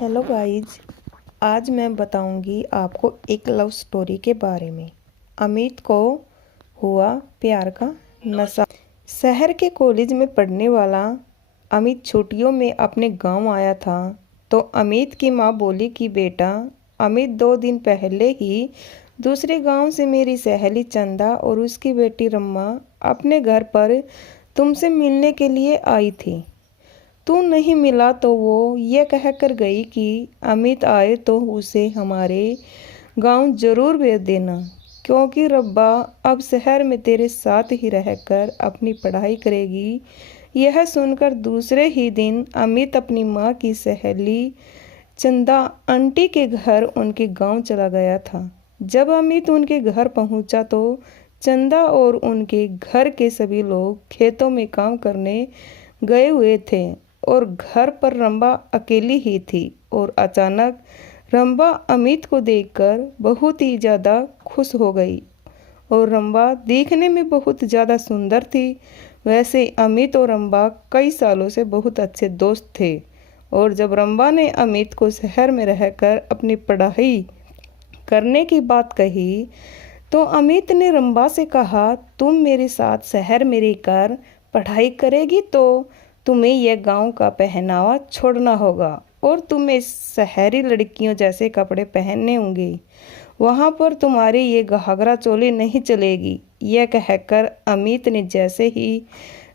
Hello guys. आज मैं बताऊंगी आपको एक लव स्टोरी के बारे में। अमित को हुआ प्यार का नशा। शहर के कॉलेज में पढ़ने वाला अमित छुट्टियों में अपने गांव आया था। तो अमित की माँ बोली कि बेटा अमित 2 दिन पहले ही दूसरे गांव से मेरी सहेली चंदा और उसकी बेटी रम्मा अपने घर पर तुमसे मिलने के लिए आई थी। तू नहीं मिला तो वो ये कहकर गई कि अमित आए तो उसे हमारे गांव जरूर भेज देना, क्योंकि रब्बा अब शहर में तेरे साथ ही रहकर अपनी पढ़ाई करेगी। यह सुनकर दूसरे ही दिन अमित अपनी माँ की सहेली चंदा आंटी के घर उनके गांव चला गया था। जब अमित उनके घर पहुंचा तो चंदा और उनके घर के सभी लोग खेतों में काम करने गए हुए थे और घर पर रंबा अकेली ही थी। और अचानक रंबा अमित को देखकर बहुत ही ज़्यादा खुश हो गई। और रंबा देखने में बहुत ज़्यादा सुंदर थी। वैसे अमित और रंबा कई सालों से बहुत अच्छे दोस्त थे। और जब रंबा ने अमित को शहर में रहकर अपनी पढ़ाई करने की बात कही तो अमित ने रंबा से कहा, तुम मेरे साथ शहर में रहकर पढ़ाई करेगी तो तुम्हें यह गांव का पहनावा छोड़ना होगा और तुम्हें शहरी लड़कियों जैसे कपड़े पहनने होंगे। वहां पर तुम्हारी ये घाघरा चोली नहीं चलेगी। यह कहकर अमित ने जैसे ही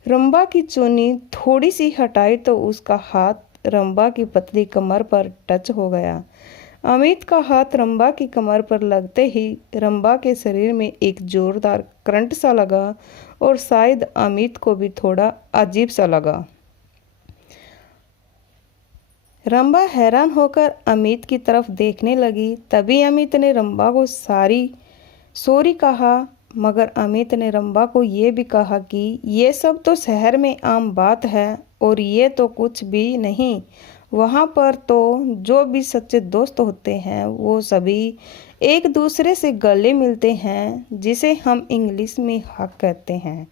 रंबा की चुन्नी थोड़ी सी हटाई तो उसका हाथ रंबा की पतली कमर पर टच हो गया। अमित का हाथ रंबा की कमर पर लगते ही रंबा के शरीर में एक जोरदार करंट सा लगा और शायद अमित को भी थोड़ा अजीब सा लगा। रंबा हैरान होकर अमित की तरफ देखने लगी। तभी अमित ने रंबा को सॉरी कहा, मगर अमित ने रंबा को ये भी कहा कि ये सब तो शहर में आम बात है और ये तो कुछ भी नहीं। वहाँ पर तो जो भी सच्चे दोस्त होते हैं वो सभी एक दूसरे से गले मिलते हैं, जिसे हम इंग्लिश में हग कहते हैं।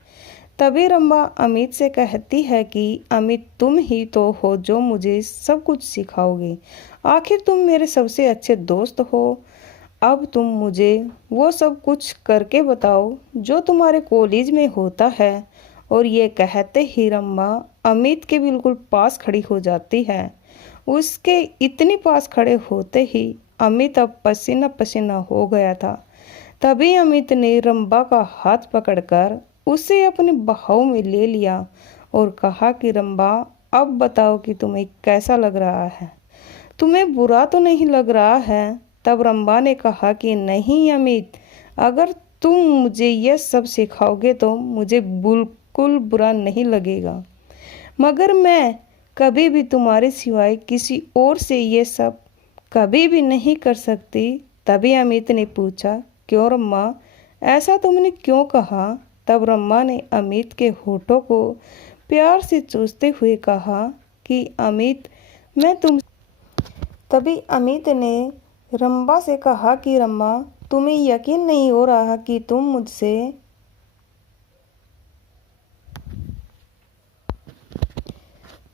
तभी रंबा अमित से कहती है कि अमित तुम ही तो हो जो मुझे सब कुछ सिखाओगे। आखिर तुम मेरे सबसे अच्छे दोस्त हो। अब तुम मुझे वो सब कुछ करके बताओ जो तुम्हारे कॉलेज में होता है। और ये कहते ही रंबा अमित के बिल्कुल पास खड़ी हो जाती है। उसके इतनी पास खड़े होते ही अमित अब पसीना पसीना हो गया था। तभी अमित ने रंबा का हाथ पकड़कर उसे अपने बाहों में ले लिया और कहा कि रंबा अब बताओ कि तुम्हें कैसा लग रहा है, तुम्हें बुरा तो नहीं लग रहा है। तब रंबा ने कहा कि नहीं अमित, अगर तुम मुझे यह सब सिखाओगे तो मुझे बिल्कुल बुरा नहीं लगेगा, मगर मैं कभी भी तुम्हारे सिवाय किसी और से ये सब कभी भी नहीं कर सकती। तभी अमित ने पूछा, क्यों रम्मा, ऐसा तुमने क्यों कहा। तब रम्मा ने अमित के होठों को प्यार से चूसते हुए कहा कि अमित मैं तुम तभी अमित ने रंबा से कहा कि रम्मा तुम्हें यकीन नहीं हो रहा कि तुम मुझसे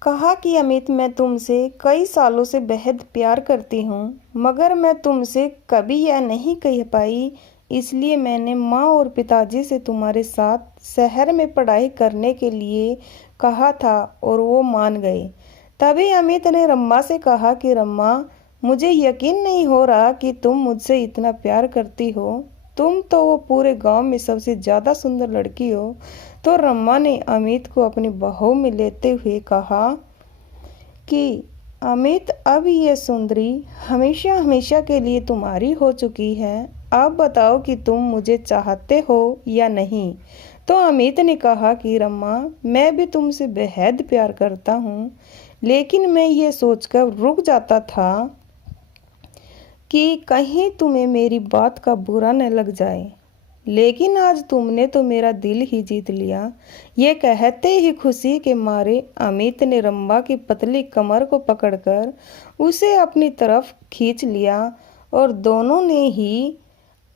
कहा कि अमित मैं तुमसे कई सालों से बेहद प्यार करती हूँ, मगर मैं तुमसे कभी यह नहीं कह पाई। इसलिए मैंने माँ और पिताजी से तुम्हारे साथ शहर में पढ़ाई करने के लिए कहा था और वो मान गए। तभी अमित ने रम्मा से कहा कि रम्मा मुझे यकीन नहीं हो रहा कि तुम मुझसे इतना प्यार करती हो। तुम तो वो पूरे गांव में सबसे ज़्यादा सुंदर लड़की हो। तो रम्मा ने अमित को अपनी बाहों में लेते हुए कहा कि अमित अब ये सुंदरी हमेशा हमेशा के लिए तुम्हारी हो चुकी है। अब बताओ कि तुम मुझे चाहते हो या नहीं। तो अमित ने कहा कि रम्मा मैं भी तुमसे बेहद प्यार करता हूँ, लेकिन मैं ये सोचकर रुक जाता था कि कहीं तुम्हें मेरी बात का बुरा न लग जाए, लेकिन आज तुमने तो मेरा दिल ही जीत लिया। ये कहते ही खुशी के मारे अमित ने रंबा की पतली कमर को पकड़कर उसे अपनी तरफ खींच लिया और दोनों ने ही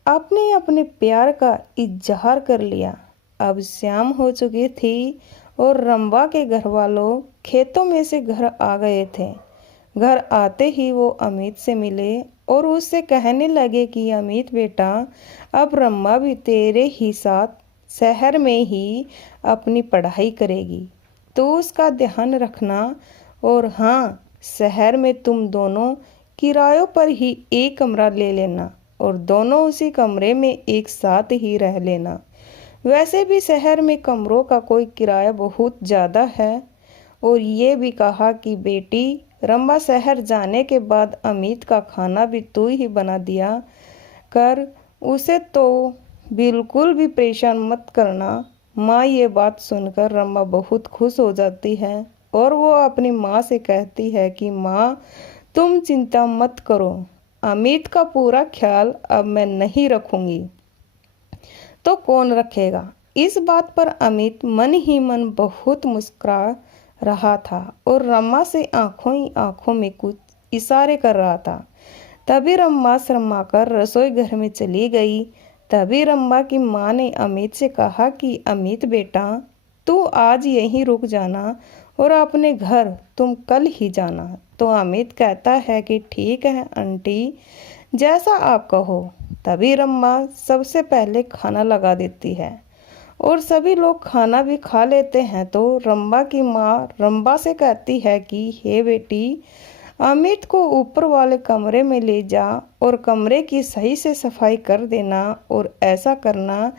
अपने अपने प्यार का इजहार कर लिया। अब शाम हो चुकी थी और रंबा के घर वालों खेतों में से घर आ गए थे। घर आते ही वो अमित से मिले और उससे कहने लगे कि अमित बेटा, अब रम्मा भी तेरे ही साथ शहर में ही अपनी पढ़ाई करेगी, तो उसका ध्यान रखना। और हाँ, शहर में तुम दोनों किरायों पर ही एक कमरा ले लेना और दोनों उसी कमरे में एक साथ ही रह लेना। वैसे भी शहर में कमरों का कोई किराया बहुत ज़्यादा है। और ये भी कहा कि बेटी, रंबा शहर जाने के बाद अमित का खाना भी तू ही बना दिया कर, उसे तो बिल्कुल भी परेशान मत करना। माँ ये बात सुनकर रंबा बहुत खुश हो जाती है और वो अपनी माँ से कहती है कि माँ, तुम चिंता मत करो, अमित का पूरा ख्याल अब मैं नहीं रखूंगी तो कौन रखेगा। इस बात पर अमित मन ही मन बहुत मुस्कुरा रहा था और रमा से आंखों ही आंखों में कुछ इशारे कर रहा था। तभी रम्मा शर्मा कर रसोई घर में चली गई। तभी रम्मा की माँ ने अमित से कहा कि अमित बेटा, तू आज यहीं रुक जाना और अपने घर तुम कल ही जाना। तो अमित कहता है कि ठीक है आंटी, जैसा आप कहो। तभी रम्मा सबसे पहले खाना लगा देती है और सभी लोग खाना भी खा लेते हैं। तो रंबा की माँ रंबा से कहती है कि हे बेटी, अमित को ऊपर वाले कमरे में ले जा और कमरे की सही से सफाई कर देना और ऐसा करना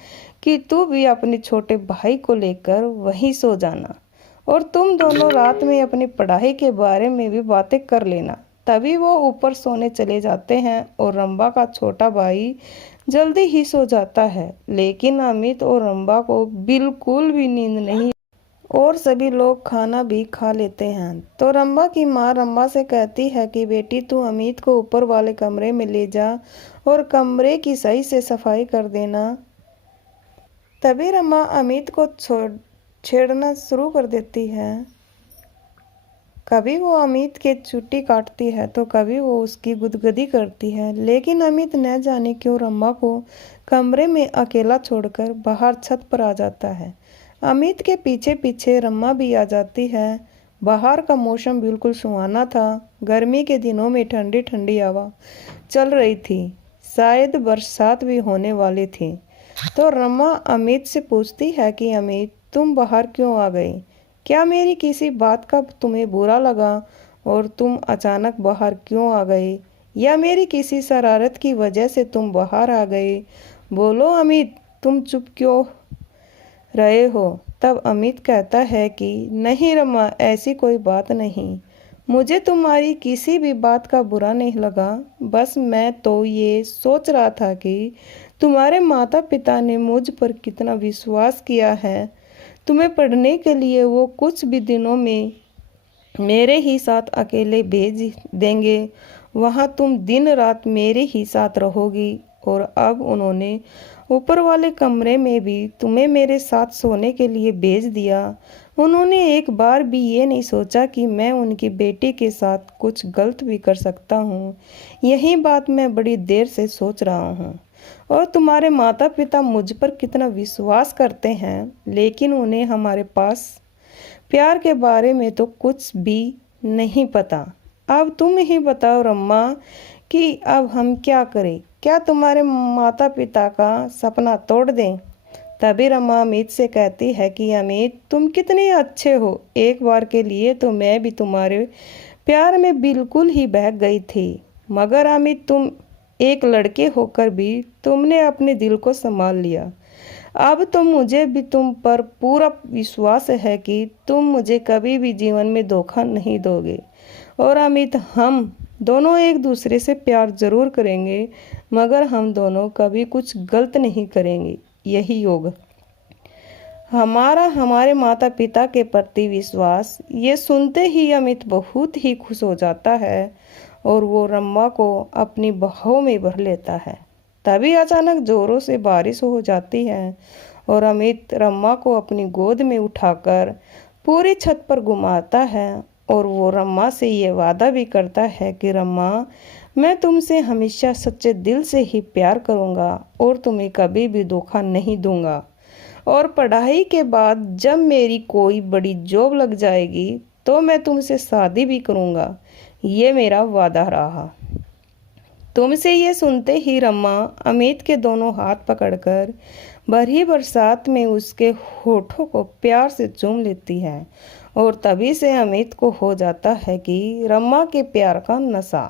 कि तू भी अपने छोटे भाई को लेकर वहीं सो जाना और तुम दोनों रात में अपनी पढ़ाई के बारे में भी बातें कर लेना। तभी वो ऊपर सोने चले जाते हैं और रंबा का छोटा भाई जल्दी ही सो जाता है। लेकिन अमित और रंबा को बिल्कुल भी नींद नहीं और सभी लोग खाना भी खा लेते हैं। तो रंबा की माँ रंबा से कहती है कि बेटी, तू अमित को ऊपर वाले कमरे में ले जा और कमरे की सही से सफाई कर देना। तभी रंबा अमित को छेड़ना शुरू कर देती है। कभी वो अमित के चुट्टी काटती है तो कभी वो उसकी गुदगुदी करती है। लेकिन अमित न जाने क्यों रम्मा को कमरे में अकेला छोड़कर बाहर छत पर आ जाता है। अमित के पीछे पीछे रम्मा भी आ जाती है। बाहर का मौसम बिल्कुल सुहाना था। गर्मी के दिनों में ठंडी ठंडी हवा चल रही थी, शायद बरसात भी होने वाली थी। तो रम्मा अमित से पूछती है कि अमित, तुम बाहर क्यों आ गई? क्या मेरी किसी बात का तुम्हें बुरा लगा और तुम अचानक बाहर क्यों आ गए, या मेरी किसी शरारत की वजह से तुम बाहर आ गए? बोलो अमित, तुम चुप क्यों रहे हो? तब अमित कहता है कि नहीं रमा, ऐसी कोई बात नहीं, मुझे तुम्हारी किसी भी बात का बुरा नहीं लगा। बस मैं तो ये सोच रहा था कि तुम्हारे माता पिता ने मुझ पर कितना विश्वास किया है। तुम्हें पढ़ने के लिए वो कुछ भी दिनों में मेरे ही साथ अकेले भेज देंगे। वहाँ तुम दिन रात मेरे ही साथ रहोगी। और अब उन्होंने ऊपर वाले कमरे में भी तुम्हें मेरे साथ सोने के लिए भेज दिया। उन्होंने एक बार भी ये नहीं सोचा कि मैं उनकी बेटी के साथ कुछ गलत भी कर सकता हूँ। यही बात मैं बड़ी देर से सोच रहा हूँ। और तुम्हारे माता पिता मुझ पर कितना विश्वास करते हैं, लेकिन उन्हें हमारे पास प्यार के बारे में तो कुछ भी नहीं पता। अब तुम ही बताओ रम्मा कि अब हम क्या करें? क्या तुम्हारे माता पिता का सपना तोड़ दें? तभी रमा अमित से कहती है कि अमित, तुम कितने अच्छे हो। एक बार के लिए तो मैं भी तुम्हारे प्यार में बिल्कुल ही बहक गई थी, मगर अमित, तुम एक लड़के होकर भी तुमने अपने दिल को संभाल लिया। अब तो मुझे भी तुम पर पूरा विश्वास है कि तुम मुझे कभी भी जीवन में धोखा नहीं दोगे। और अमित, हम दोनों एक दूसरे से प्यार जरूर करेंगे, मगर हम दोनों कभी कुछ गलत नहीं करेंगे। यही योग हमारा हमारे माता पिता के प्रति विश्वास। ये सुनते ही अमित बहुत ही खुश हो जाता है और वो रम्मा को अपनी बाहों में भर लेता है। तभी अचानक जोरों से बारिश हो जाती है और अमित रम्मा को अपनी गोद में उठाकर पूरी छत पर घुमाता है और वो रम्मा से ये वादा भी करता है कि रम्मा, मैं तुमसे हमेशा सच्चे दिल से ही प्यार करूँगा और तुम्हें कभी भी धोखा नहीं दूंगा। और पढ़ाई के बाद जब मेरी कोई बड़ी जॉब लग जाएगी तो मैं तुमसे शादी भी करूँगा। ये मेरा वादा रहा। तुमसे ये सुनते ही रमा अमित के दोनों हाथ पकड़कर भरी बरसात में उसके होठों को प्यार से चूम लेती है और तभी से अमित को हो जाता है कि रमा के प्यार का नशा।